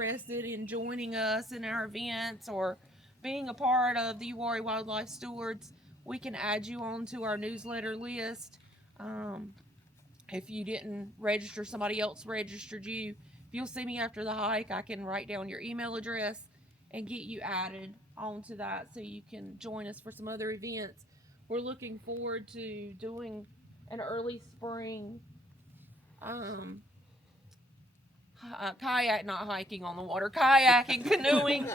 interested in joining us in our events or being a part of the Uwharrie Wildlife Stewards, we can add you onto our newsletter list. If you didn't register, somebody else registered you. If you'll see me after the hike, I can write down your email address and get you added onto that so you can join us for some other events. We're looking forward to doing an early spring kayak, not hiking on the water, kayaking, canoeing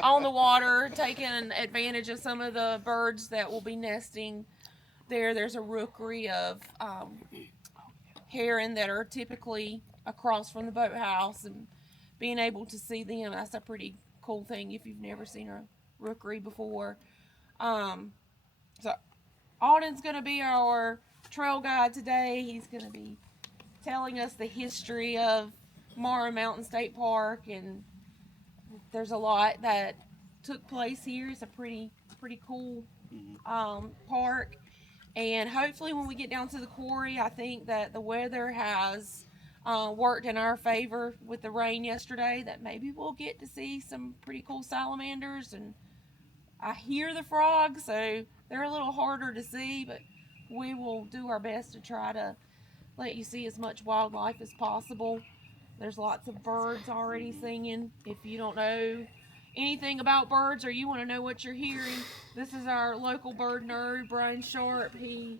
on the water, taking advantage of some of the birds that will be nesting there. There's a rookery of heron that are typically across from the boathouse, and being able to see them, that's a pretty cool thing if you've never seen a rookery before. So Alden's going to be our trail guide today. He's going to be telling us the history of Morrow Mountain State Park, and there's a lot that took place here. It's a pretty cool park, and hopefully when we get down to the quarry, I think that the weather has worked in our favor with the rain yesterday, that maybe we'll get to see some pretty cool salamanders, and I hear the frogs, so they're a little harder to see, but we will do our best to try to let you see as much wildlife as possible. There's lots of birds already singing. If you don't know anything about birds or you want to know what you're hearing, this is our local bird nerd, Brian Sharp. He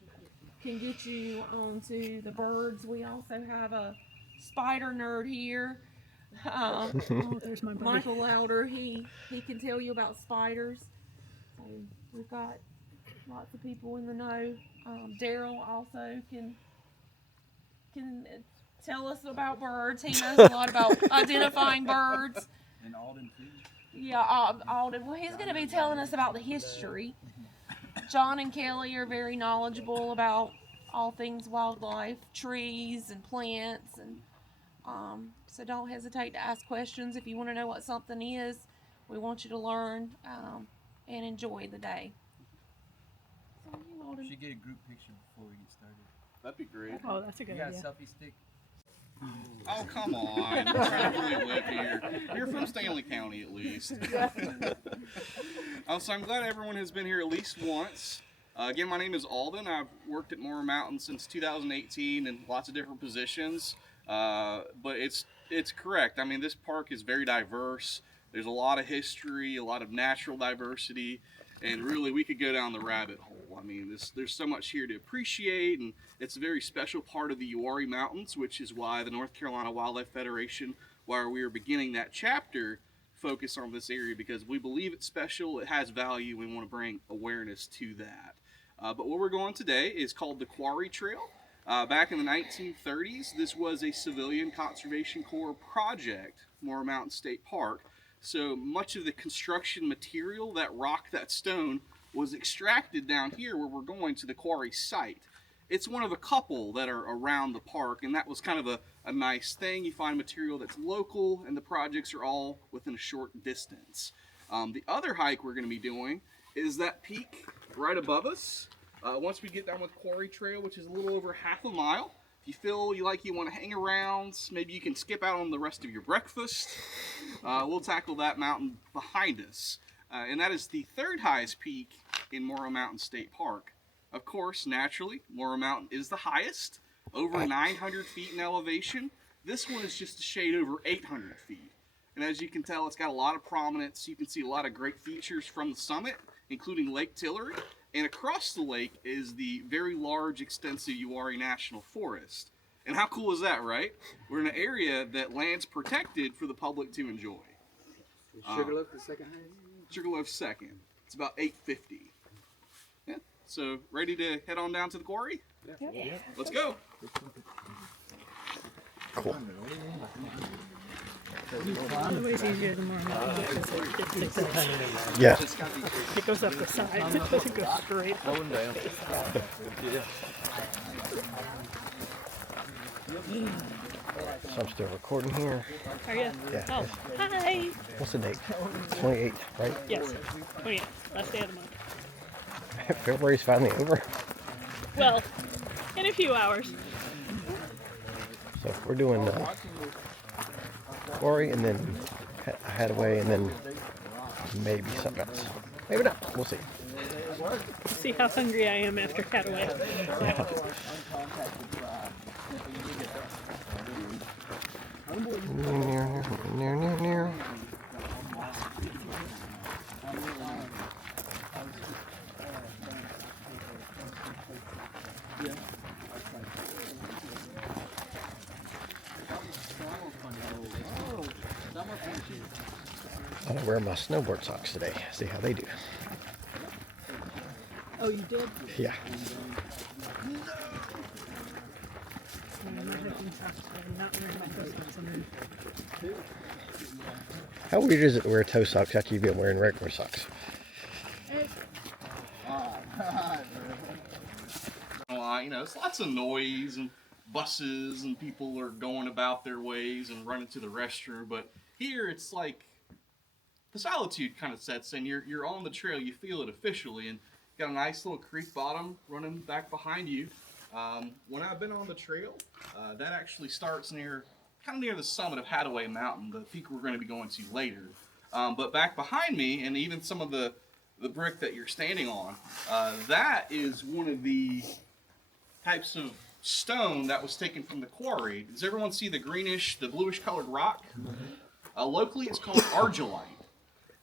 can get you onto the birds. We also have a spider nerd here. There's my buddy. Michael Lauder, he can tell you about spiders. So we've got lots of people in the know. Daryl also can tell us about birds. He knows a lot about identifying birds. And Alden too. Yeah, Alden. Well, he's going to be telling us about the history. John and Kelly are very knowledgeable about all things wildlife, trees and plants, and so don't hesitate to ask questions if you want to know what something is. We want you to learn and enjoy the day. So, We should get a group picture before we get started. That'd be great. Oh, that's a good You got a idea. selfie stick? Oh, come on. We're trying to really live here. You're from Stanley County, at least. So I'm glad everyone has been here at least once. Again, my name is Alden. I've worked at Morrow Mountain since 2018 in lots of different positions. But it's correct. I mean, this park is very diverse. There's a lot of history, a lot of natural diversity, and really we could go down the rabbit hole. I mean, there's so much here to appreciate, and it's a very special part of the Uwharrie Mountains, which is why the North Carolina Wildlife Federation, while we are beginning that chapter, focus on this area because we believe it's special, it has value, and we want to bring awareness to that. But where we're going today is called the Quarry Trail. Back in the 1930s, this was a civilian conservation corps project, Morrow Mountain State Park. So much of the construction material, that rock, that stone, was extracted down here where we're going to the quarry site. It's one of a couple that are around the park, and that was kind of a nice thing. You find material that's local, and the projects are all within a short distance. The other hike we're going to be doing is that peak right above us. Once we get down with Quarry Trail, which is a little over half a mile, if you feel you want to hang around, maybe you can skip out on the rest of your breakfast, we'll tackle that mountain behind us. And that is the third highest peak in Morrow Mountain State Park. Of course, naturally, Morrow Mountain is the highest, over 900 feet in elevation. This one is just a shade over 800 feet. And as you can tell, it's got a lot of prominence. You can see a lot of great features from the summit, including Lake Tillery. And across the lake is the very large, extensive Uwharrie National Forest. And how cool is that, right? We're in an area that land's protected for the public to enjoy. Sugarloaf the second highest? Sugarloaf second. It's about 850. Yeah. So ready to head on down to the quarry? Yeah. Let's go. Cool. Always easier than Morrow Mountain because it Yeah. it goes up the side. It doesn't go straight. Going down. So I'm still recording here. Are you? Yeah. Oh, hi. What's the date? 28th, right? Yes. 28th. Last day of the month. February's finally over. Well, in a few hours. So we're doing quarry and then Hattaway, and then maybe something else. Maybe not. We'll see. See how hungry I am after Hattaway. Yeah. Near. I'm gonna wear my snowboard socks today. See how they do. Oh, you did? Yeah. I'm not hiking socks, but I'm not wearing my toe socks on them. How weird is it to wear toe socks after you've been wearing regular socks? You know, it's lots of noise and buses and people are going about their ways and running to the restroom. But here it's like the solitude kind of sets in. You're on the trail, you feel it officially, and you got a nice little creek bottom running back behind you. When I've been on the trail, that actually starts kind of near the summit of Hattaway Mountain, the peak we're going to be going to later. But back behind me, and even some of the brick that you're standing on, that is one of the types of stone that was taken from the quarry. Does everyone see the bluish colored rock? Locally, it's called argillite,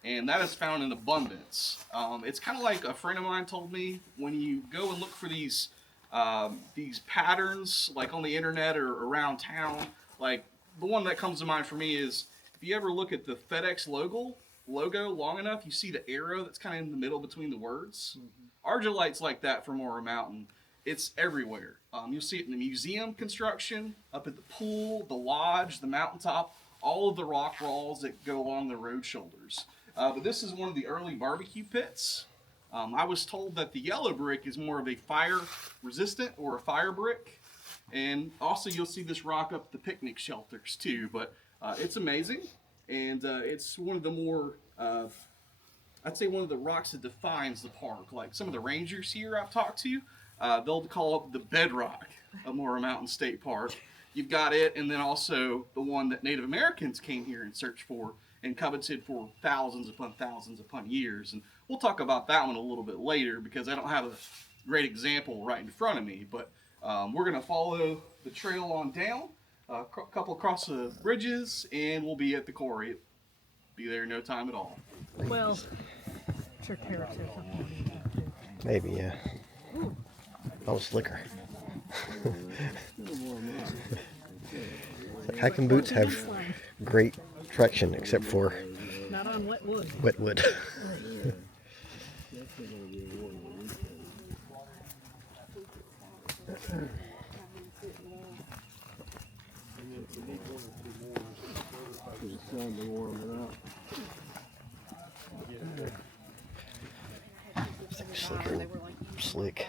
and that is found in abundance. It's kind of like a friend of mine told me, when you go and look for these patterns, like on the internet or around town, like the one that comes to mind for me is if you ever look at the FedEx logo long enough, you see the arrow that's kind of in the middle between the words. Argillite's like that for Morrow Mountain. It's everywhere. You'll see it in the museum construction, up at the pool, the lodge, the mountaintop, all of the rock walls that go along the road shoulders. But this is one of the early barbecue pits. I was told that the yellow brick is more of a fire resistant or a fire brick. And also you'll see this rock up the picnic shelters too. But it's amazing. And it's one of the more, I'd say one of the rocks that defines the park. Like some of the rangers here I've talked to, they'll call it the bedrock of Morrow Mountain State Park. You've got it, and then also the one that Native Americans came here and searched for and coveted for thousands upon years. And we'll talk about that one a little bit later because I don't have a great example right in front of me. But we're going to follow the trail on down, a couple across the bridges, and we'll be at the quarry. Be there in no time at all. Well, sure, carrots or something. Maybe, yeah. Oh, slicker. Like hiking boots have great traction except for Not on wet wood. wet wood. Slicker and slick.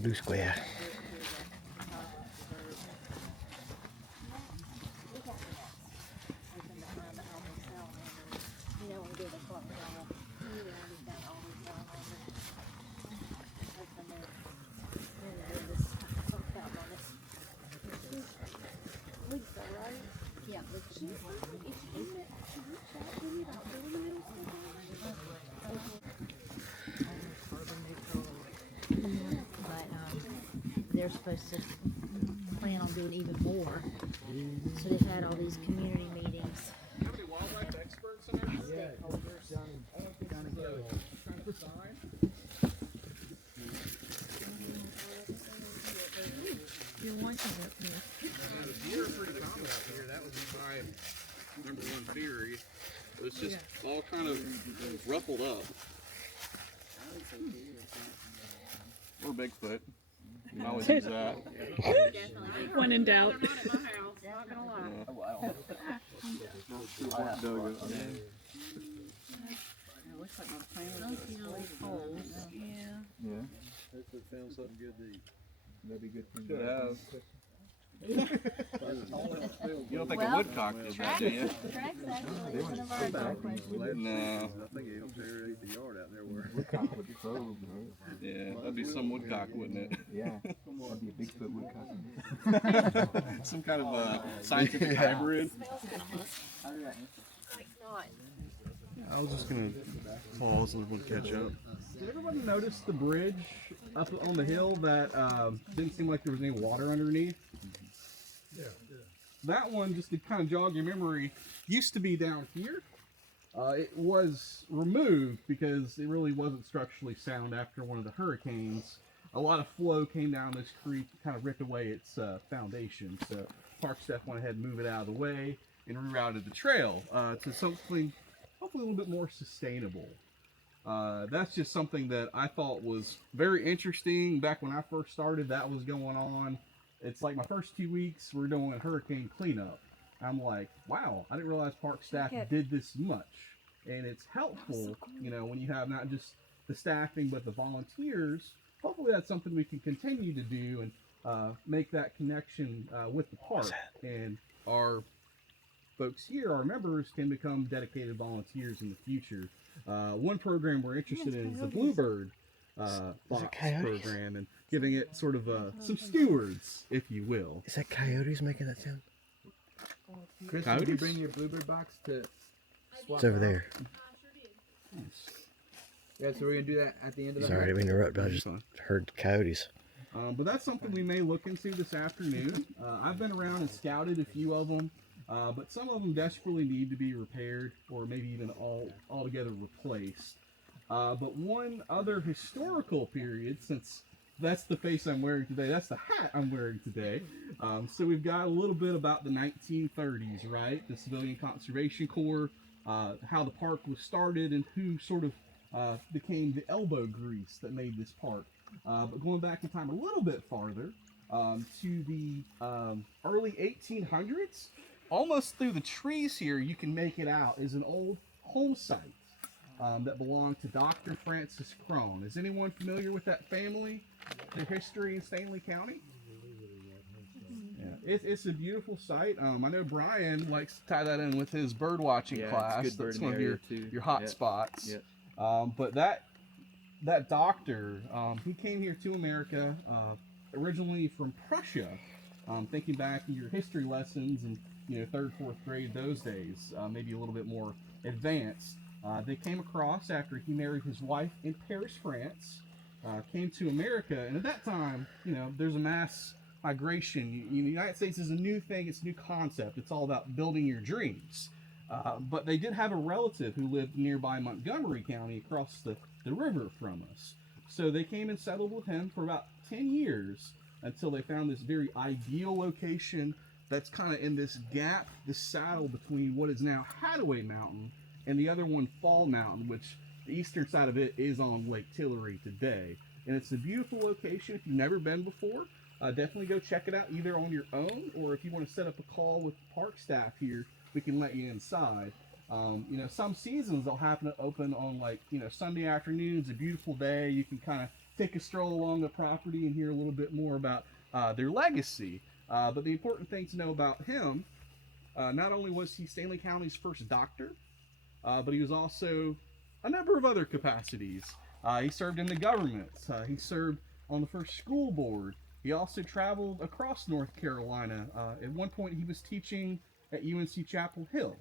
Blue square. They're supposed to plan on doing even more. So they've had all these community meetings. How many wildlife experts in there? Your lunch is up here. The deer are pretty common out here. That would be my number one theory. It's just all kind of ruffled up. Or Bigfoot. You can always use that. When in doubt. Yeah. Hopefully found something good to eat. That'd be good for you. Should have. You don't think Well, a woodcock is that, do you? Tracks actually one of our dog questions. No. I think he helped her eat the yard out there where. Woodcock would be frozen, Yeah, that'd be some woodcock, wouldn't it? yeah. That'd be a Bigfoot woodcock. Some kind of scientific hybrid. It's not. I was just gonna pause and everyone catch up. Did everybody notice the bridge up on the hill that didn't seem like there was any water underneath? Yeah. That one, just to kind of jog your memory, used to be down here. It was removed because it really wasn't structurally sound after one of the hurricanes. A lot of flow came down this creek, kind of ripped away its foundation. So Park staff went ahead and moved it out of the way and rerouted the trail to something hopefully a little bit more sustainable. That's just something that I thought was very interesting. Back when I first started, that was going on. It's like my first 2 weeks, we're doing hurricane cleanup. I'm like, wow, I didn't realize park staff did this much. And it's helpful, you know, when you have not just the staffing, but the volunteers. Hopefully that's something we can continue to do and make that connection with the park. And our folks here, our members, can become dedicated volunteers in the future. One program we're interested in is the Bluebird Box program, and giving it sort of some stewards, if you will. Is that coyotes making that sound? Chris, did you bring your bluebird box to swap? It's over there. Yeah, so we're gonna do that at the end of the Sorry, I didn't mean to interrupt, but I just heard coyotes. But that's something we may look into this afternoon. I've been around and scouted a few of them, but some of them desperately need to be repaired or maybe even altogether replaced. But one other historical period, since that's the face I'm wearing today, that's the hat I'm wearing today. So we've got a little bit about the 1930s, right? The Civilian Conservation Corps, how the park was started, and who sort of became the elbow grease that made this park. But going back in time a little bit farther, to the early 1800s, almost through the trees here, you can make it out, is an old home site that belonged to Dr. Francis Crone. Is anyone familiar with that family, their history in Stanley County? Yeah, it's a beautiful site. I know Brian likes to tie that in with his bird watching class. It's good That's bird one of area your hot too. spots. Yeah. But that doctor, he came here to America originally from Prussia. Thinking back to your history lessons and, you know, 3rd, 4th grade those days, maybe a little bit more advanced. They came across after he married his wife in Paris, France, came to America, and at that time, you know, there's a mass migration. The United States is a new thing, it's a new concept, it's all about building your dreams. But they did have a relative who lived nearby Montgomery County across the river from us. So they came and settled with him for about 10 years until they found this very ideal location that's kind of in this gap, this saddle between what is now Hattaway Mountain and the other one, Fall Mountain, which the eastern side of it is on Lake Tillery today. And it's a beautiful location. If you've never been before, definitely go check it out either on your own, or if you want to set up a call with the park staff here, we can let you inside. You know, some seasons they'll happen to open on, like, you know, Sunday afternoons, a beautiful day. You can kind of take a stroll along the property and hear a little bit more about their legacy. But the important thing to know about him, not only was he Stanley County's first doctor, but he was also a number of other capacities. He served in the government. He served on the first school board. He also traveled across North Carolina. At one point, he was teaching at UNC Chapel Hill.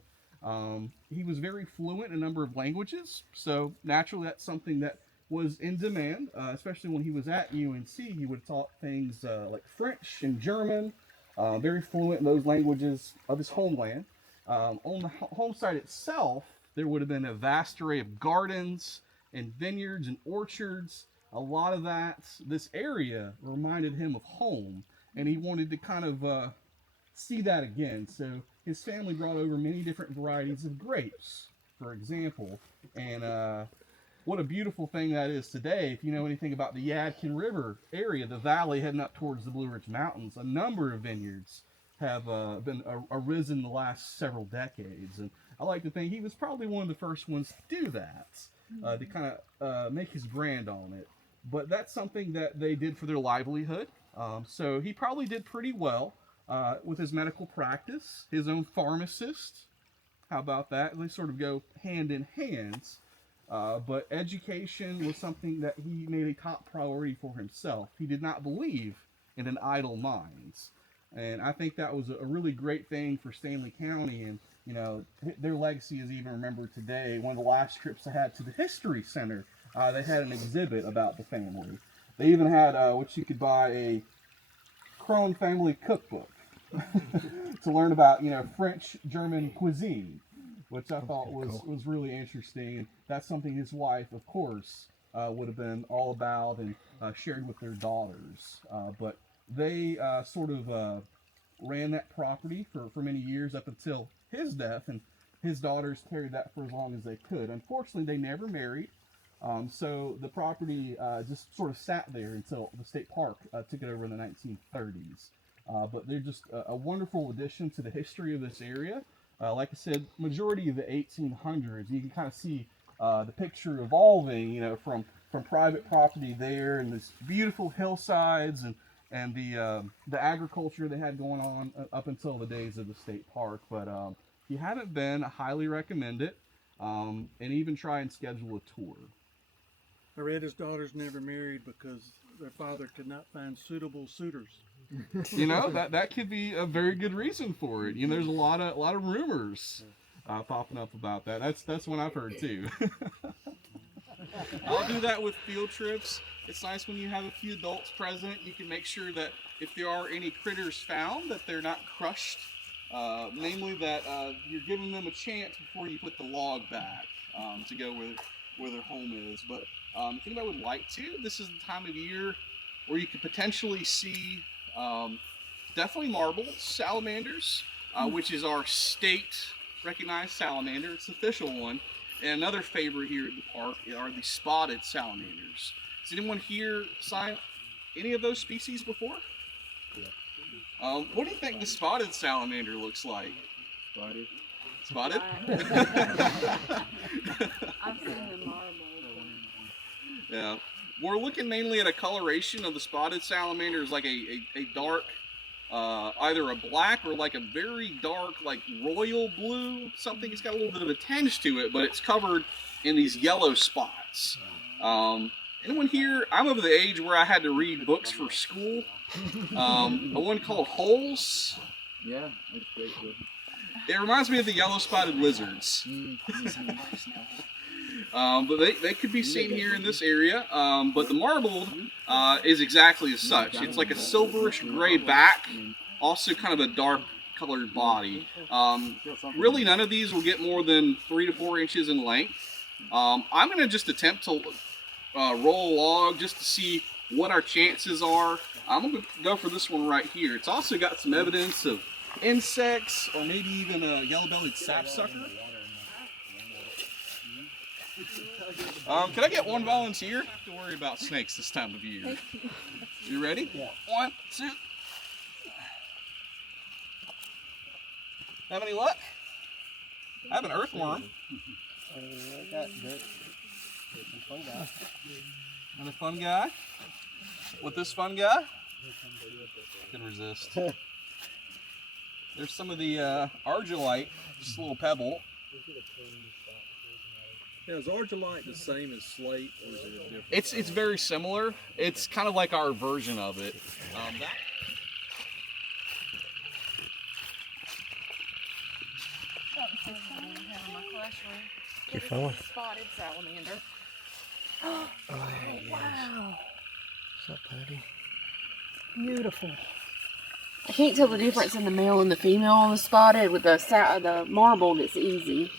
He was very fluent in a number of languages, so naturally that's something that was in demand, especially when he was at UNC. He would have taught things like French and German, very fluent in those languages of his homeland. On the home site itself, there would have been a vast array of gardens and vineyards and orchards. A lot of this area reminded him of home, and he wanted to kind of see that again. So his family brought over many different varieties of grapes, for example, and what a beautiful thing that is today. If you know anything about the Yadkin River area, the valley heading up towards the Blue Ridge Mountains, a number of vineyards have been arisen in the last several decades. And I like to think he was probably one of the first ones to do that, to kind of make his brand on it. But that's something that they did for their livelihood. So he probably did pretty well. with his medical practice, his own pharmacist. How about that? They sort of go hand in hand. But education was something that he made a top priority for himself. He did not believe in an idle mind. And I think that was a really great thing for Stanley County. And, you know, their legacy is even remembered today. One of the last trips I had to the History Center, they had an exhibit about the family. They even had what you could buy, a Crone family cookbook to learn about, you know, French, German cuisine, which I thought was really interesting. And that's something his wife, of course, would have been all about and shared with their daughters. But they sort of ran that property for many years up until his death, and his daughters carried that for as long as they could. Unfortunately, they never married, so the property just sort of sat there until the state park took it over in the 1930s. But they're just a wonderful addition to the history of this area. Like I said, majority of the 1800s, you can kind of see the picture evolving, you know, from private property there and this beautiful hillsides and the agriculture they had going on up until the days of the state park. But if you haven't been, I highly recommend it, and even try and schedule a tour. I read his daughters never married because their father could not find suitable suitors. You know, that could be a very good reason for it. You know, there's a lot of rumors popping up about that. That's one I've heard too. I'll do that with field trips. It's nice when you have a few adults present. You can make sure that if there are any critters found, that they're not crushed. Namely, that you're giving them a chance before you put the log back to go where their home is. But if anybody would like to, this is the time of year where you could potentially see definitely marbled salamanders, which is our state recognized salamander. It's the official one. And another favorite here at the park are the spotted salamanders. Has anyone here seen any of those species before? Yeah. What do you think the spotted salamander looks like? Spotted. Spotted? I've seen the marble. Yeah. We're looking mainly at a coloration of the spotted salamander as like a dark, either a black or like a very dark, like royal blue, something. It's got a little bit of a tinge to it, but it's covered in these yellow spots. Anyone here, I'm of the age where I had to read books for school. A one called Holes. Yeah, that's a great book. It reminds me of the yellow spotted lizards. But they could be seen here in this area. But the marbled is exactly as such. It's like a silverish gray back, also kind of a dark colored body. Really, none of these will get more than 3 to 4 inches in length. I'm going to just attempt to roll a log just to see what our chances are. I'm going to go for this one right here. It's also got some evidence of insects or maybe even a yellow-bellied sapsucker. Can I get one volunteer? I don't have to worry about snakes this time of year. You ready? Yeah. 1, 2. Have any luck? I have an earthworm. Another fun guy. With this fun guy, can resist. There's some of the argillite, just a little pebble. Yeah, is argillite the same as slate, or is it different? It's very similar. It's kind of like our version of it. You found Spotted salamander. Oh, wow. What's up, buddy? Beautiful. I can't tell the difference in the male and the female on the spotted. With the marbled, it's easy.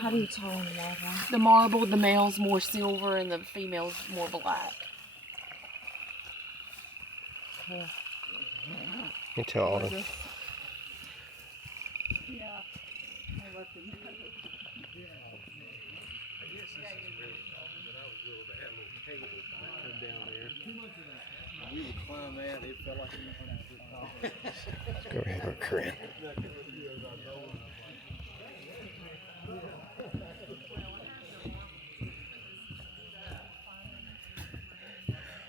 How do you tell on the marble? The marbled, the male's more silver and the female's more black. You can tell all the... Yeah. We would climb that, it felt like Let's go ahead and Corinne.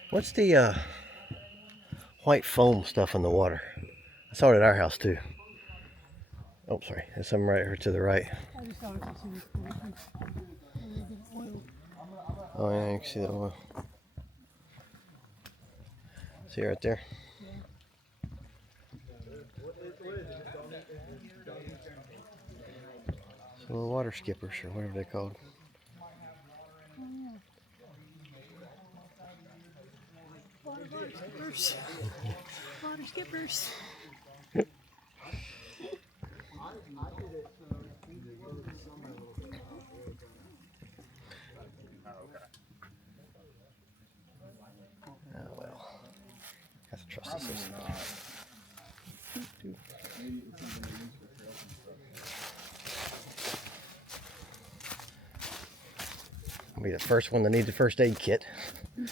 What's the white foam stuff in the water? I saw it at our house too. Oh, sorry. There's some right here to the right. I just thought it was too oil. Oh yeah, you can see the oil. See right there? Some little water skippers or whatever they're called. Water skippers. Water skippers. Oh well. Have to trust the system. I'll be the first one that needs a first aid kit. What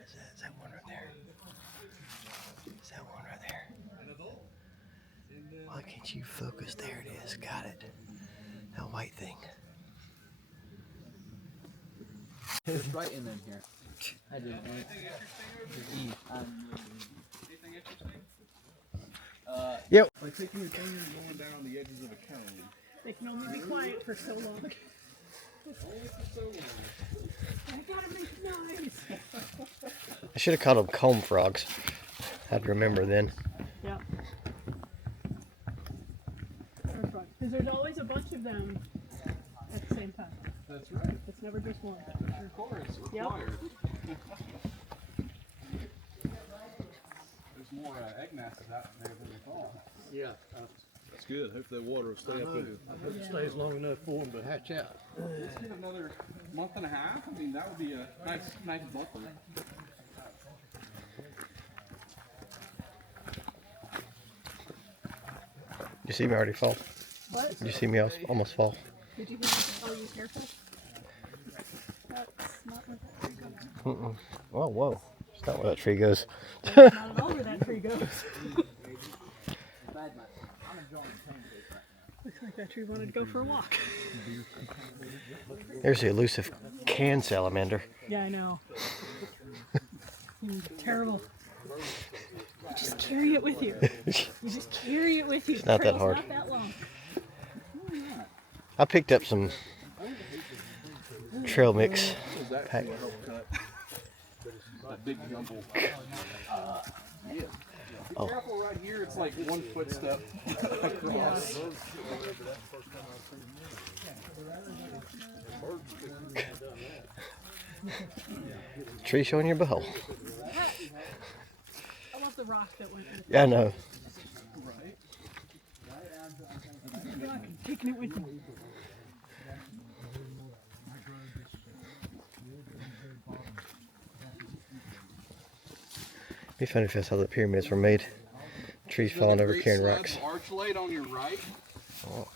is that? Is that one right there? Is that one right there? Why can't you focus? There it is. Got it. That white thing. It's right in them here. I didn't know. Yep. Like taking your finger and going down the edges of a cone. They can only be quiet for so long. I gotta make noise. I should have called them comb frogs. I'd remember then. Yeah. That's right. Because there's always a bunch of them at the same time. That's right. It's never just one. Your chorus Yep. required. There's more egg masses out there than we thought. Yeah. That's good. Hopefully the water will stay up in it. I hope it stays long enough for them to hatch out. Let's give it another month and a half. I mean, that would be a nice buffer. You see me already fall? What? Did you see me almost fall? Did you hear me? Oh, you careful? That's not where that tree goes. Oh, whoa. It's not where that tree goes. That's not at all where that tree goes. Looks like that tree wanted to go for a walk. There's the elusive can salamander. Yeah, I know. Terrible. You just carry it with you. You just carry it with you. It's not that hard. Not that long. I picked up some trail mix. Pack. That big jumble. Oh. Careful right here, it's like 1 footstep across. Tree showing your bow. I love the rock that went in. Yeah, I know. The rock and taking it with you. Be funny if that's how the pyramids were made. Trees falling over carrying rocks. Arch light on your right. Oh.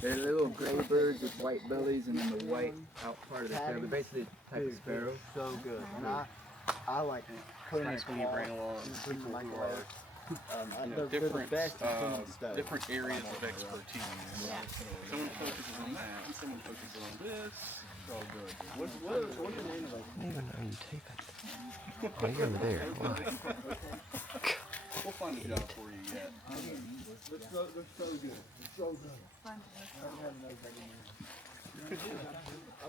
They're little gray birds with white bellies and then the white out part of the tail. They're basically a type of sparrow. So good. And I like it. It's nice when you bring along people who are different areas of expertise. Someone focuses on that, and someone focuses on this. It's all good. What's the name of it? I don't even know you take it. Oh, you're over there. Why? We'll find a job for you yet. That's so good. It's so good. I'm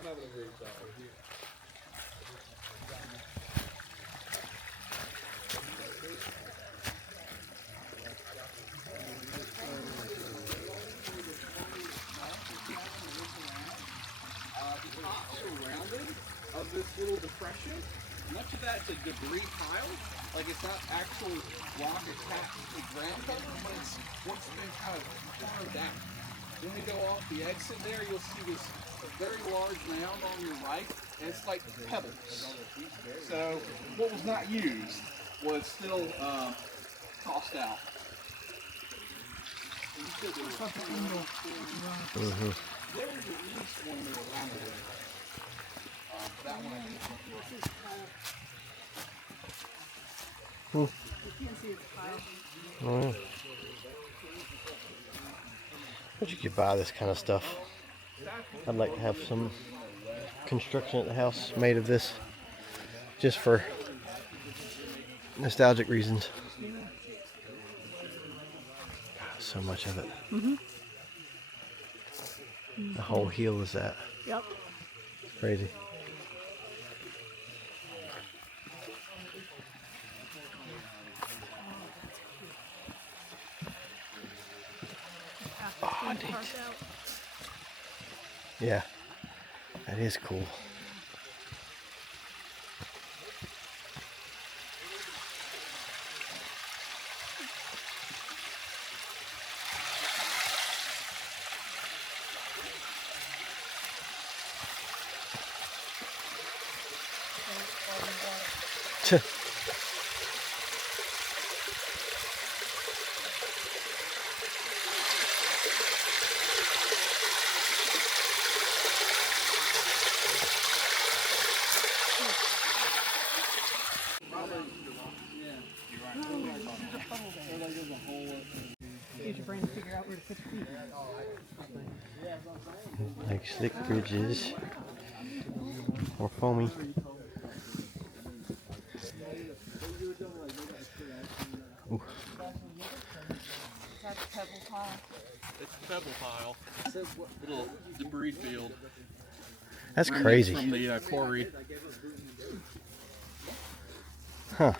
having a great time here. Surrounded of this little depression. Much of that's a debris pile. Like it's not actual rock attached to the ground cover, but it's what's been kind of carved out. When we go off the exit there, you'll see this very large mound on your right, and it's like pebbles. So what was not used was still tossed out. There was at least one more around there. That one I think is You can't see its pile. Oh, yeah. But you could buy this kind of stuff. I'd like to have some construction at the house made of this, just for nostalgic reasons. So much of it. The whole hill is that. Yep. It's crazy. Oh, neat. Yeah, that is cool. Use your brain to figure out where to put your feet. Like slick bridges or foamy. Ooh. That's a pebble pile. It's a pebble pile. Little debris field. That's crazy. From the quarry. Huh.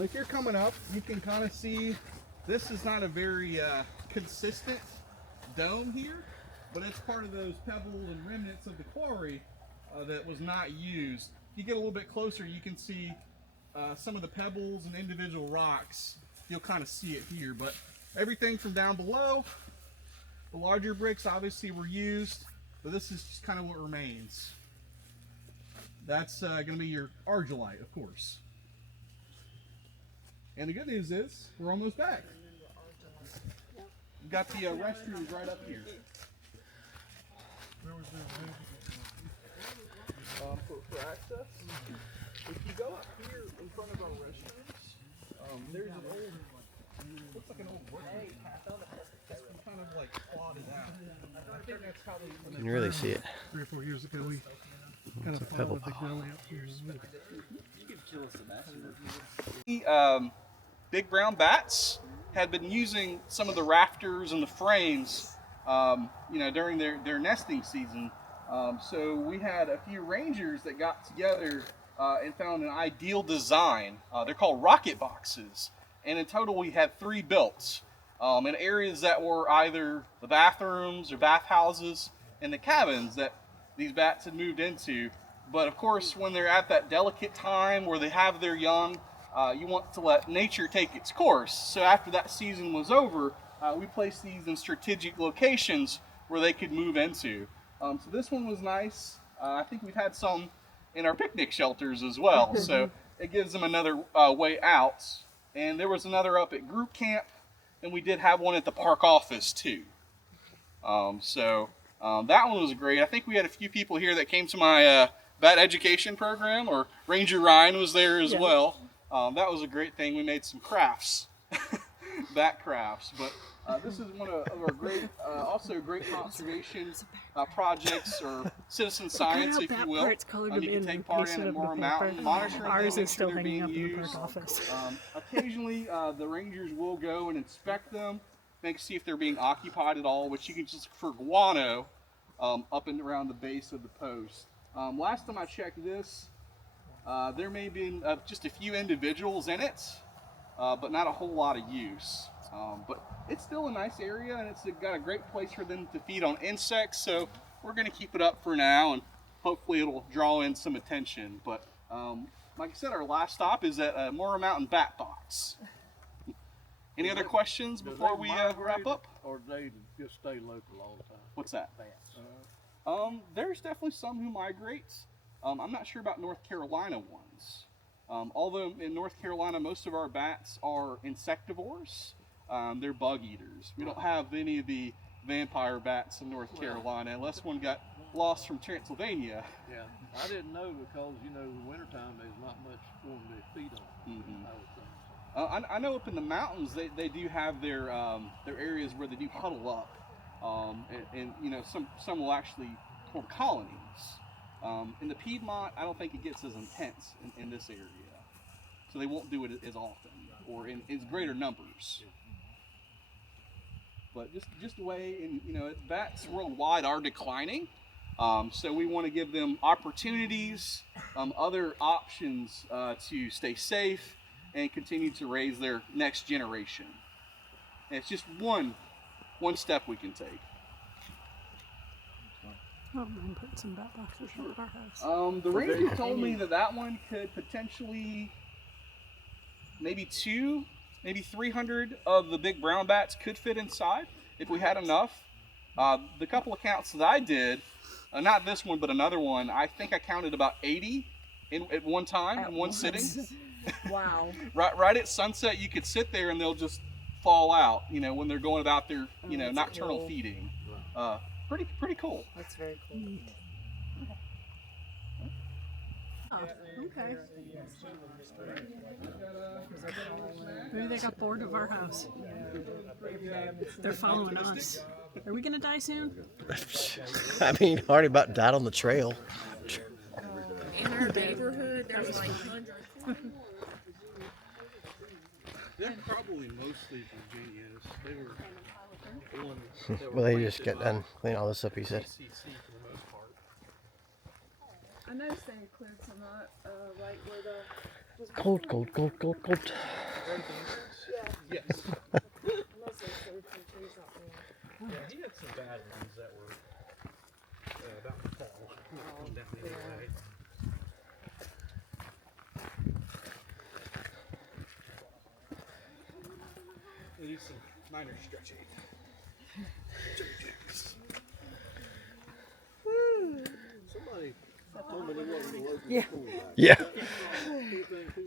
If you're coming up, you can kind of see this is not a very consistent dome here, but it's part of those pebbles and remnants of the quarry that was not used. If you get a little bit closer, you can see some of the pebbles and individual rocks. You'll kind of see it here, but everything from down below, the larger bricks obviously were used, but this is just kind of what remains. That's going to be your argillite, of course. And the good news is, we're almost back. We've got the restrooms right up here. For access, if you go up here in front of our restrooms, there's an old, looks like an old working path. It's been kind of like plotted out. I think that's how they, You can really see it. 3 or 4 years ago, we kind It's of a pebble followed the pile. gully up here. Big brown bats had been using some of the rafters and the frames, during their nesting season. So we had a few rangers that got together and found an ideal design. They're called rocket boxes, and in total we had 3 built in areas that were either the bathrooms or bathhouses and the cabins that these bats had moved into. But of course, when they're at that delicate time where they have their young, you want to let nature take its course. So after that season was over, we placed these in strategic locations where they could move into. So this one was nice. I think we've had some in our picnic shelters as well. So it gives them another way out. And there was another up at group camp, and we did have one at the park office too. That one was great. I think we had a few people here that came to my bat education program, or Ranger Ryan was there as well. That was a great thing. We made some crafts, bat crafts. But this is one of our great, also great conservation projects, or citizen science, if you will. You can take part in Morrow Mountain, monitoring Ours them, is still make sure hanging they're up being in the used. park office. Occasionally, the rangers will go and inspect them, see if they're being occupied at all, which you can just look for guano up and around the base of the post. Last time I checked this, there may have been just a few individuals in it, but not a whole lot of use. But it's still a nice area, and it's got a great place for them to feed on insects, so we're going to keep it up for now, and hopefully it'll draw in some attention. But like I said, our last stop is at Morrow Mountain Bat Box. Any other questions before we wrap up? Or they just stay local all the time? What's that? There's definitely some who migrate. I'm not sure about North Carolina ones. Although in North Carolina, most of our bats are insectivores. They're bug eaters. We don't have any of the vampire bats in North Carolina, unless one got lost from Transylvania. Yeah, I didn't know because, you know, the wintertime there's not much for them to feed on. Mhm. I would think. I know up in the mountains they do have their areas where they do huddle up, and you know some will actually form colonies. In the Piedmont, I don't think it gets as intense in this area, so they won't do it as often or in greater numbers. But just the way, and you know, bats worldwide are declining, so we want to give them opportunities, other options to stay safe and continue to raise their next generation. And it's just one step we can take. I don't mind putting some bat boxes in our house. The ranger told me that one could potentially maybe 300 of the big brown bats could fit inside if we had enough. The couple of counts that I did, not this one but another one, I think I counted about 80 at one time in one sitting. Wow. Right at sunset, you could sit there and they'll just fall out. You know, when they're going about their nocturnal cool. feeding. Pretty cool. That's very cool. Oh, okay. Maybe they got bored of our house. They're following us. Are we gonna die soon? I mean, already about died on the trail. In our neighborhood, there's like hundreds. They're probably mostly Virginians. They were the ones that were Well, they just planted got done cleaning all this up, he said. PCC for the most part. I noticed they cleared some right where the Cold. Yes. Yeah, he had some bad ones that were about to fall. Come down the other way. They do some minor stretching. Somebody told me they wasn't the local school back. Yeah.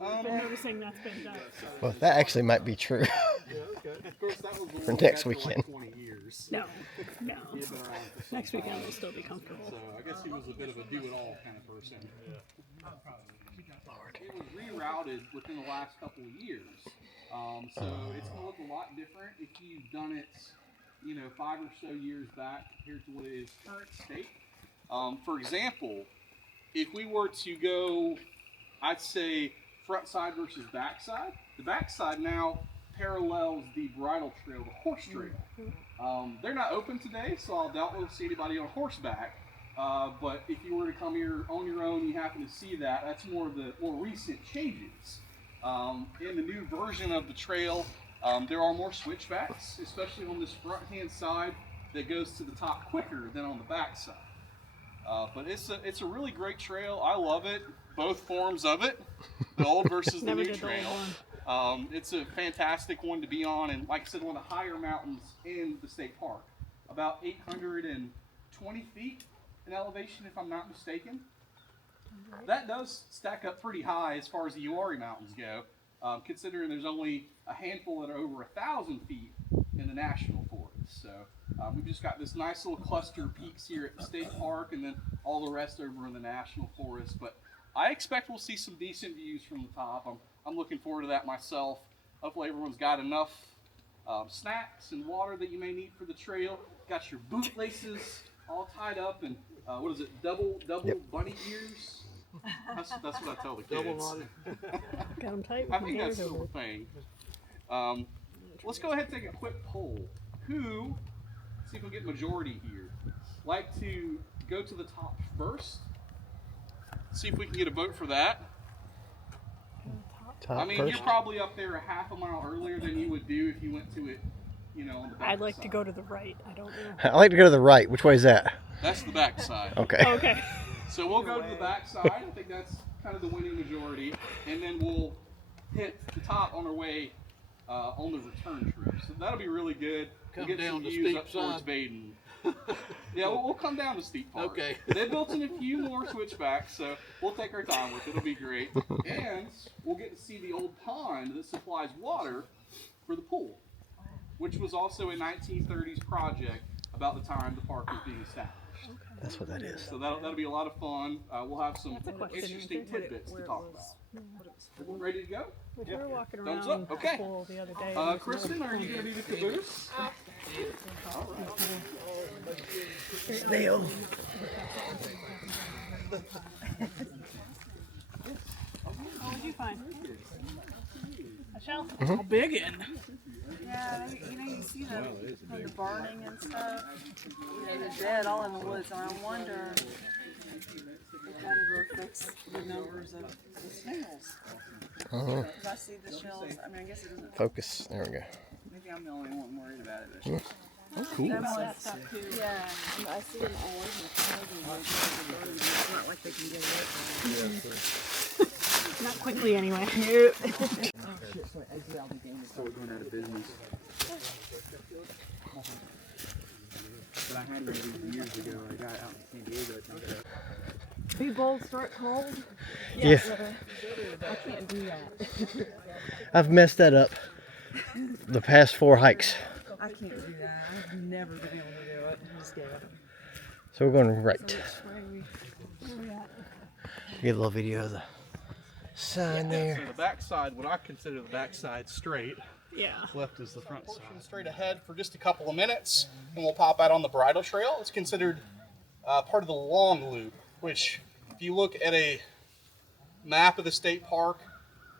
I'm noticing that's been done. Well, that actually might be true. Yeah, okay. Of course, that was the For one next back for like weekend. 20 years. No. He had been around for some Next weekend time. will still be comfortable. So I guess he was a bit of a do-it-all kind of person. It was rerouted within the last couple of years, so it's going to look a lot different if you've done it, 5 or so years back compared to what it is current state. For example, if we were to go, I'd say front side versus back side, the back side now parallels the bridle trail, the horse trail. They're not open today, so I'll doubt we'll see anybody on horseback. But if you were to come here on your own, you happen to see that, that's more of the more recent changes. In the new version of the trail, there are more switchbacks, especially on this front-hand side that goes to the top quicker than on the back side. But it's a really great trail. I love it, both forms of it, the old versus the Never new did the old trail. one. It's a fantastic one to be on, and like I said, one of the higher mountains in the state park, about 820 feet in elevation, if I'm not mistaken. That does stack up pretty high as far as the Uwharrie Mountains go, considering there's only a handful that are over 1,000 feet in the national forest. So we've just got this nice little cluster of peaks here at the state park, and then all the rest over in the national forest. But I expect we'll see some decent views from the top. I'm looking forward to that myself. Hopefully everyone's got enough snacks and water that you may need for the trail. Got your boot laces all tied up, and what is it? Double bunny ears. That's what I tell the kids. Double knotted. Got them tight. I think that's still the thing. Let's go ahead and take a quick poll. Who, see if we get majority here, like to go to the top first? See if we can get a vote for that. Top I mean, first. you're probably up there a half a mile earlier than you would do if you went to it, on the back I'd like side. to go to the right. I don't know. I like to go to the right. Which way is that? That's the back side. Okay. Okay. So we'll go to the back side. I think that's kind of the winning majority. And then we'll hit the top on our way on the return trip. So that'll be really good. Come we'll get down some the views steep up towards side. Baden. Yeah, we'll come down the steep part. Okay. They built in a few more switchbacks, so we'll take our time with it. It'll be great. And we'll get to see the old pond that supplies water for the pool, which was also a 1930s project about the time the park was being established. That's what that is. So that'll be a lot of fun. We'll have some That's a question. interesting tidbits to talk about. Everyone ready to go? We were walking Thumbs around up. Okay. the pool the other day. Kristen, are you going to be the caboose? Snail. What did you find? A shell? A big one. Yeah, you see the burning and stuff. They're dead all in the woods, and I wonder if that ever affects the numbers of the snails. Because I see the shells. I mean, I guess it doesn't. Focus. There we go. Maybe I'm the only one worried about it. Oh, cool. Yeah, I see them always in the clothing. It's not like they can get away from it. Not quickly, anyway. So we're going out of business. But I had one of these years ago. I got out in San Diego. I think. Big bowls start cold. Yeah. I can't do that. I've messed that up the past 4 hikes. I can't do that. I've never been able to do it. I'm scared. So we're going right. Get a little video of the sign there. So the backside, what I consider the backside straight. Yeah. Left is the front side. Straight ahead for just a couple of minutes, and we'll pop out on the bridle trail. It's considered part of the long loop, which if you look at a map of the state park,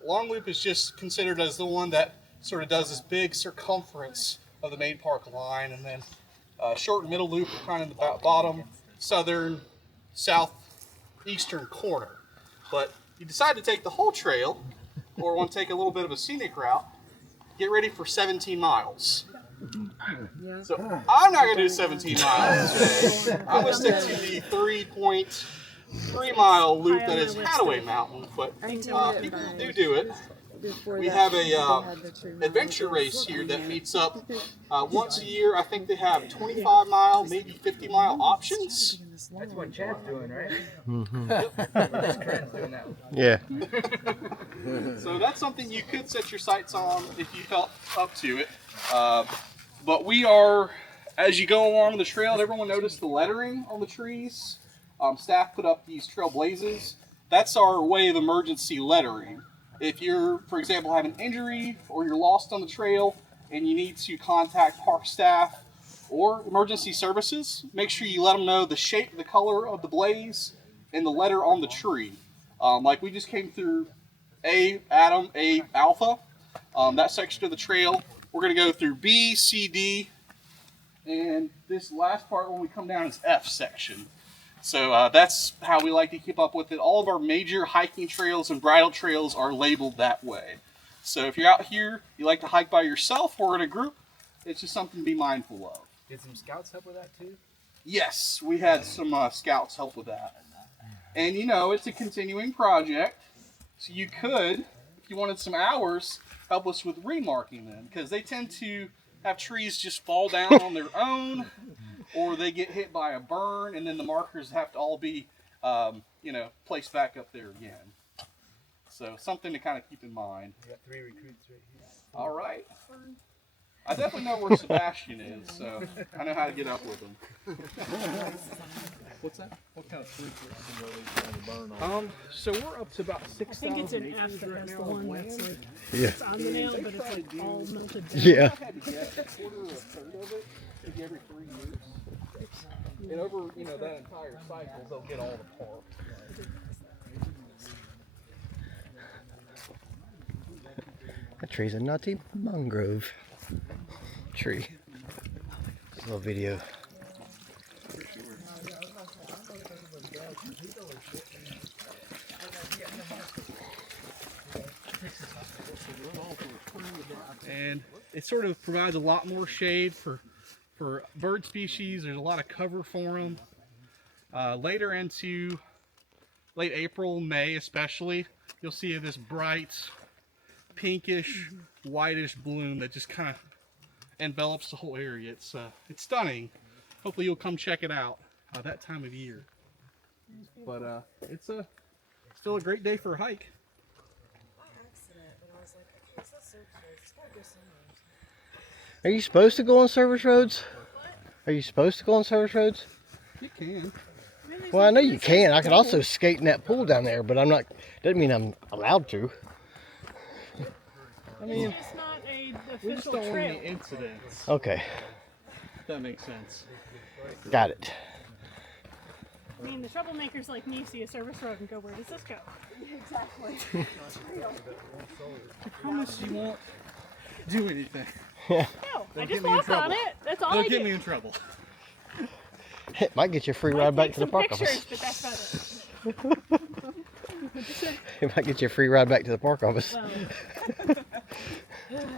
long loop is just considered as the one that sort of does this big circumference of the main park line, and then short and middle loop are kind of in the bottom southern southeastern corner. But you decide to take the whole trail or want to take a little bit of a scenic route, get ready for 17 miles. So I'm not going to do 17 miles today. I'm going to stick to the 3.3 mile loop that is Hattaway Mountain, but people do it. We have a adventure race here that meets up once a year. I think they have 25 mile, maybe 50 mile options. That's what Chad's doing, right? Mm-hmm. That's Trent's doing that one. Yeah. So that's something you could set your sights on if you felt up to it. But we are, as you go along the trail, everyone notice the lettering on the trees? Staff put up these trail blazes. That's our way of emergency lettering. If you're, for example, have an injury or you're lost on the trail and you need to contact park staff or emergency services, make sure you let them know the shape, the color of the blaze, and the letter on the tree. Like we just came through A, Adam, A, Alpha, that section of the trail. We're going to go through B, C, D, and this last part when we come down is F section. So that's how we like to keep up with it. All of our major hiking trails and bridle trails are labeled that way. So if you're out here, you like to hike by yourself or in a group, it's just something to be mindful of. Did some scouts help with that too? Yes, we had some scouts help with that. And you know, it's a continuing project. So you could, if you wanted some hours, help us with remarking them. Because they tend to have trees just fall down on their own. Or they get hit by a burn, and then the markers have to all be, placed back up there again. So something to kind of keep in mind. We got 3 recruits right here. All right. I definitely know where Sebastian is, so I know how to get up with him. What's that? What kind of fruit so we're up to about 6,000 I think it's an F acres that right has now the of one land. that's like, Yeah. it's on the nail, but it's like all melted down. Yeah. I had to get a quarter or a third of it, maybe every 3 years. And over, that entire cycle, they'll get all the park. That tree's a nutty mangrove tree. Just a little video. And it sort of provides a lot more shade for bird species. There's a lot of cover for them. Later into late April, May especially, you'll see this bright pinkish, whitish bloom that just kind of envelops the whole area. It's stunning. Hopefully you'll come check it out that time of year. But it's still a great day for a hike. Are you supposed to go on service roads? Are you supposed to go on service roads? You can. Well, I know you can. I could also skate in that pool down there, but I'm not. Doesn't mean I'm allowed to. I mean, It's just not a we just official don't want trail. any incidents. Okay, If that makes sense. got it. I mean, the troublemakers like me see a service road and go, where does this go? Exactly. I promise you won't do anything. No, I Don't just get me in walk on trouble. it. That's all Don't I get do. me in trouble. It might get you a free Might ride back take to the some park pictures, office. but that's about it. It might get you a free ride back to the park office. Well,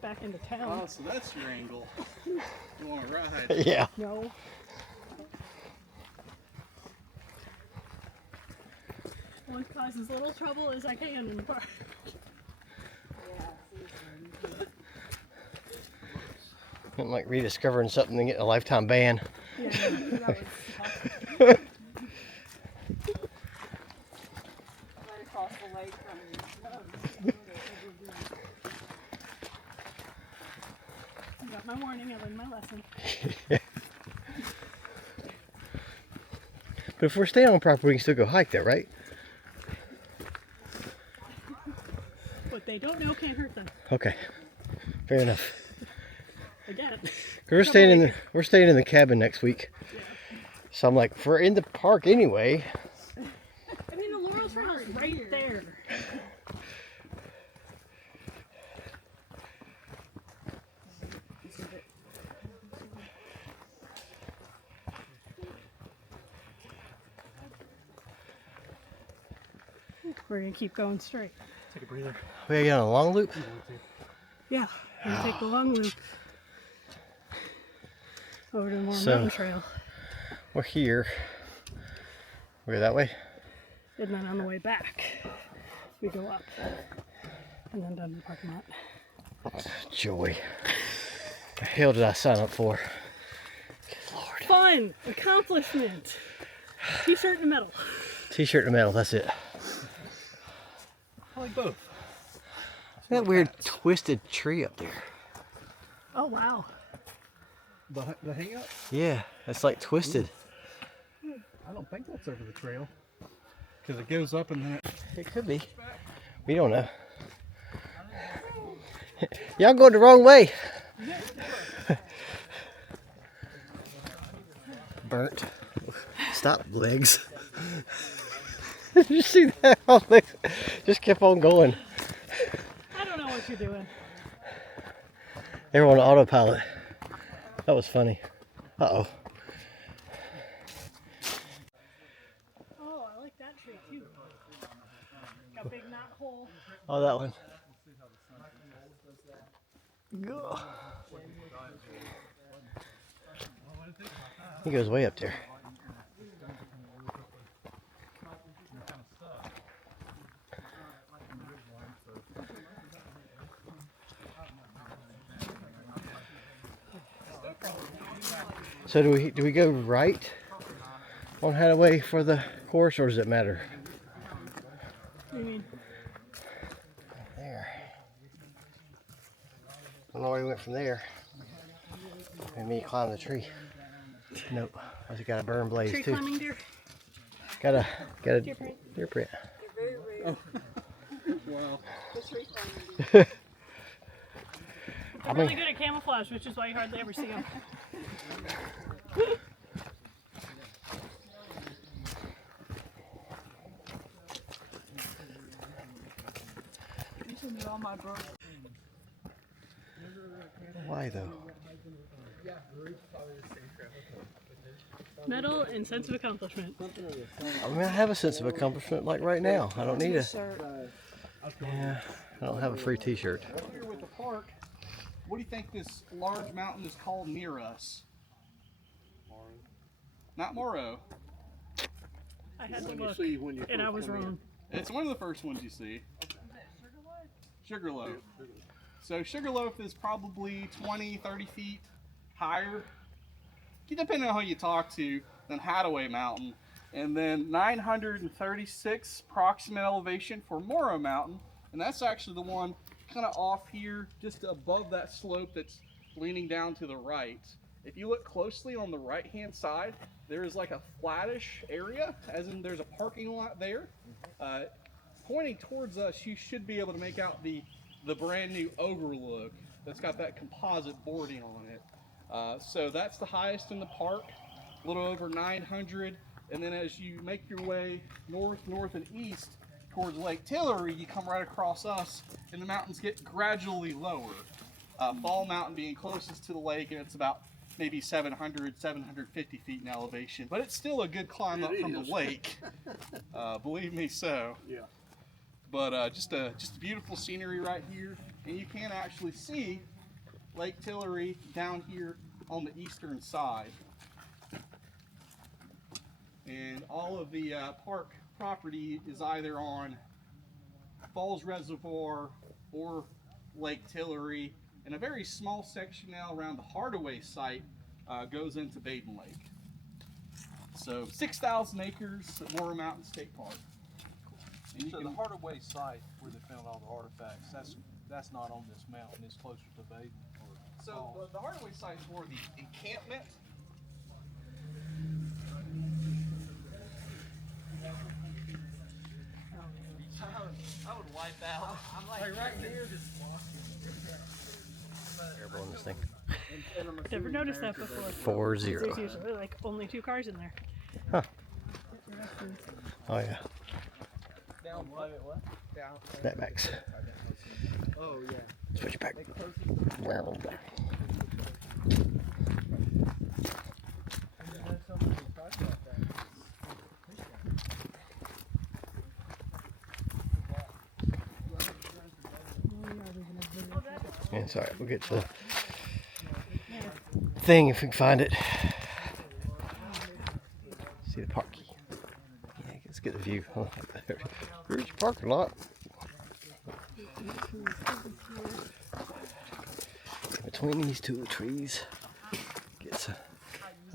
back into Oh, town. so that's your angle. You want to ride? Yeah. No. One cause as little trouble as I can in the park. Nothing like rediscovering something and getting a lifetime ban. Yeah, that was Right across the lake from I got my warning, I learned my lesson. But if we're staying on property, we can still go hike there, right? What they don't know can't hurt them. Okay. Fair enough. Again. We're staying in the cabin next week. So I'm like, if we're in the park anyway. I mean, the Laurel Trail is right there. We're gonna keep going straight. Take a breather. We gotta get on a long loop. Yeah, we're gonna take the long loop over to the Morrow So- Mountain Trail. We're here. We're that way. And then on the way back, we go up. And then down to the parking lot. Joy. The hell did I sign up for? Fun! Accomplishment! T-shirt and medal. T-shirt and medal, that's it. I like both. That weird twisted tree up there. Oh wow. The hang up? Yeah, it's like twisted. I don't think that's over the trail. Because it goes up and then It could be. We don't know. Y'all going the wrong way. Burnt. Stop, legs. Did you see that? Oh, legs just kept on going. I don't know what you're doing. They were on autopilot. That was funny. Uh-oh. Oh, I like that tree too. Got a big knot hole. Oh, that one. Ugh. He goes way up there. So do we go right on Hattaway for the course, or does it matter? What do you mean? There. I don't know where he went from there. And me climb the tree. Nope. I just got a burn blaze Tree too. climbing deer? Got a Deer print. deer print. They're very rare. wow. The tree climbing deer. They're really good at camouflage, which is why you hardly ever see them. You should meet all my brothers. Why though? Medal and sense of accomplishment. I mean, I have a sense of accomplishment like right now. I don't need a. Yeah, I don't have a free T-shirt. Here with the park, what do you think this large mountain is called near us? Not Morrow. I had to look, and I was wrong. It's one of the first ones you see. Sugarloaf. So Sugarloaf is probably 20, 30 feet higher, depending on who you talk to, than Hattaway Mountain. And then 936 proximate elevation for Morrow Mountain. And that's actually the one kind of off here, just above that slope that's leaning down to the right. If you look closely on the right-hand side, there is like a flattish area, as in there's a parking lot there. Pointing towards us, you should be able to make out the brand new overlook that's got that composite boarding on it. So that's the highest in the park, a little over 900. And then as you make your way north, and east towards Lake Tillery, you come right across us, and the mountains get gradually lower. Fall Mountain being closest to the lake, and it's about maybe 750 feet in elevation. But it's still a good climb up from the lake. Believe me so. Yeah. But just a beautiful scenery right here, and you can actually see Lake Tillery down here on the eastern side. And all of the park property is either on Falls Reservoir or Lake Tillery, and a very small section now around the Hattaway site goes into Baden Lake. So 6,000 acres at Morrow Mountain State Park. And So the Hattaway site where they found all the artifacts, that's not on this mountain, it's closer to Baden. So the Hattaway site is more the encampment. I would wipe out. I'm like right here just Terrible on this thing. Never noticed that before. 4-0. There's usually like only 2 cars in there. Huh. Oh yeah. Down what? Down. That backs. Oh yeah. Switch back. Yeah, sorry, we'll get to the thing if we can find it. See the park key. Yeah, let's get the view. Oh, here's your parking lot. Between these 2 trees, I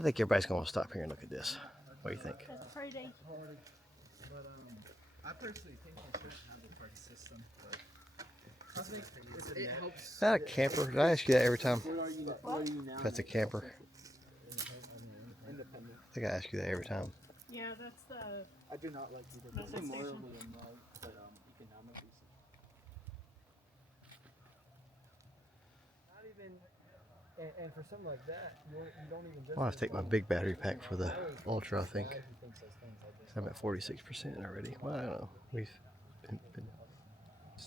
think everybody's going to stop here and look at this. What do you think? That's Friday. I personally think they should have a park system, but I think it helps. Is that a camper? Did I ask you that every time? If that's a camper. I think I ask you that every time. Yeah, that's the. I do not like either. That's the station. But economically. Not even. And for something like that, you don't even. I'll have to take my big battery pack for the Ultra, I think. I'm at 46% already. Well, I don't know. It's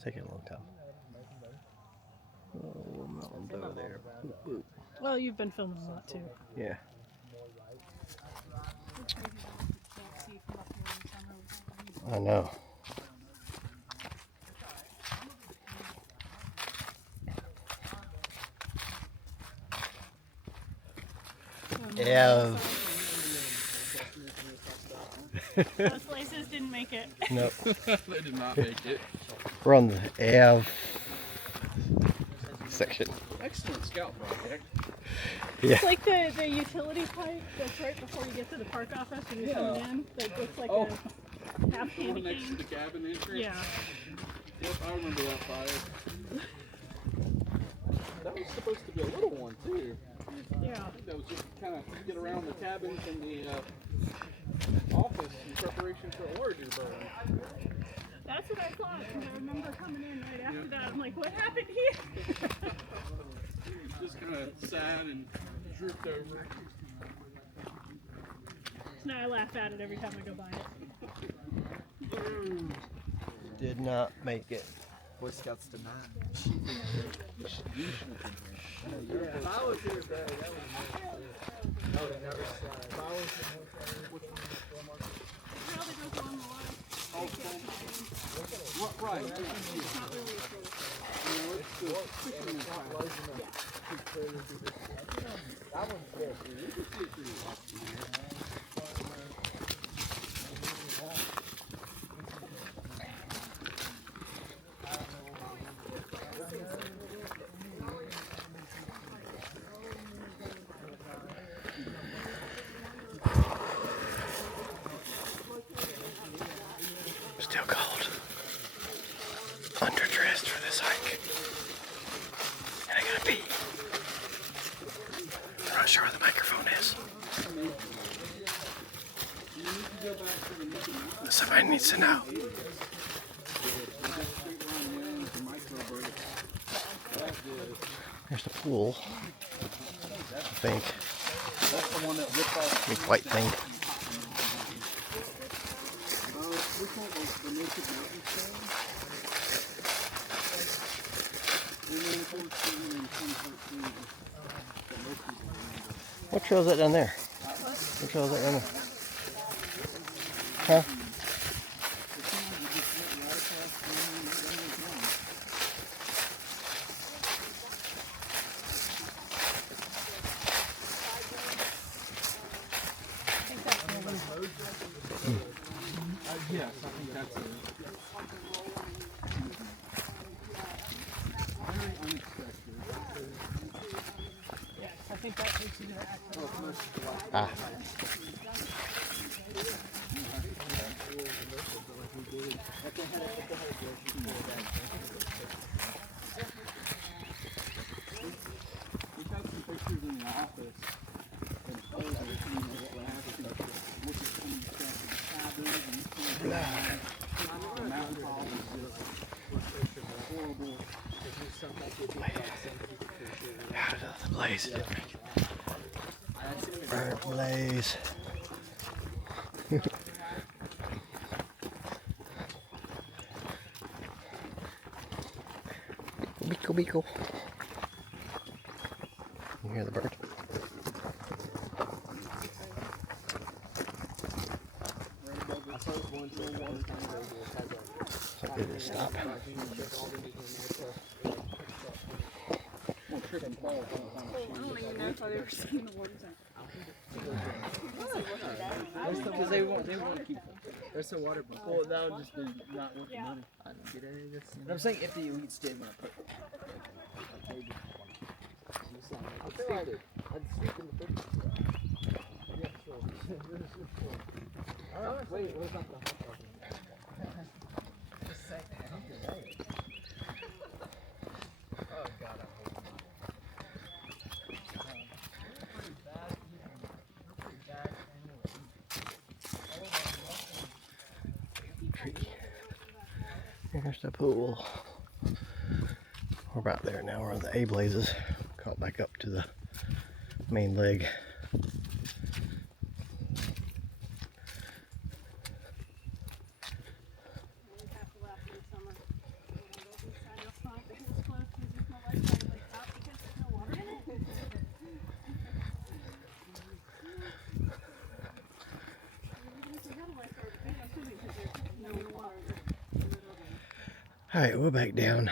taking a long time. Oh, mountains over there. Boop, boop. Well, you've been filming a lot too. Yeah. I know. Yeah. Those places didn't make it. Nope. They did not make it. We're on the Ave section. Excellent scout project. Yeah. It's like the utility pipe that's right before you get to the park office when you're coming in. That looks like a half The one candy next to cane. the cabin entrance. Yeah. Yep, I remember that fire. That was supposed to be a little one too. Yeah. I think that was just kind of get around the cabin from the office in preparation for a larger burn. That's what I thought, because I remember coming in right after that. I'm like, what happened here? Just kind of sad and drooped over. Now I laugh at it every time I go by it. Did not make it. Boy Scouts denied. If I was here, that would never slide. If I was Probably goes along the line. Right. It's not really a that one's good. Still cold. Underdressed for this hike. And I gotta pee. I'm not sure where the microphone is. Somebody needs to know. There's the pool, I think. Big white thing. What trail is that down there? What trail is that down there? Huh? Yes, I think that's it. Very unexpected. Yes, I think that takes you to the actual. Ah. We've got some pictures in the office. And photos of it, what happened. Look at some of the stuff in the cabins and the mountain hall is just horrible. Out of the blaze. Burnt blaze. Beagle, beagle. You hear the bird? So it is stop. I don't even know if I've ever seen the ones that. Because they want to keep them. There's the water bottle. Well, that would just be not worth the money. I don't get any of this. I'm saying if the elites did want to put. Wait, what about the hot dog? Oh God, I hope not. Tree. Here's the pool. We're about there now. We're on the A blazes. Caught back up to the main leg. Alright, we're back down.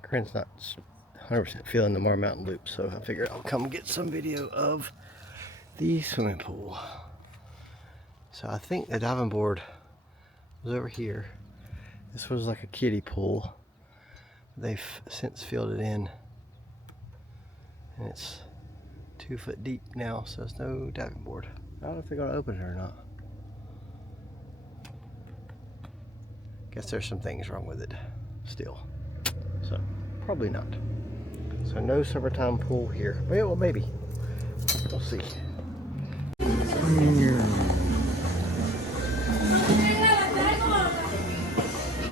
Corinne's not 100% feeling the Morrow Mountain loop, so I figured I'll come get some video of the swimming pool. So I think the diving board was over here. This was like a kiddie pool. They've since filled it in, and it's 2 foot deep now, so there's no diving board. I don't know if they're going to open it or not. Guess there's some things wrong with it still, so probably not. So no summertime pool here. Well, maybe. We'll see.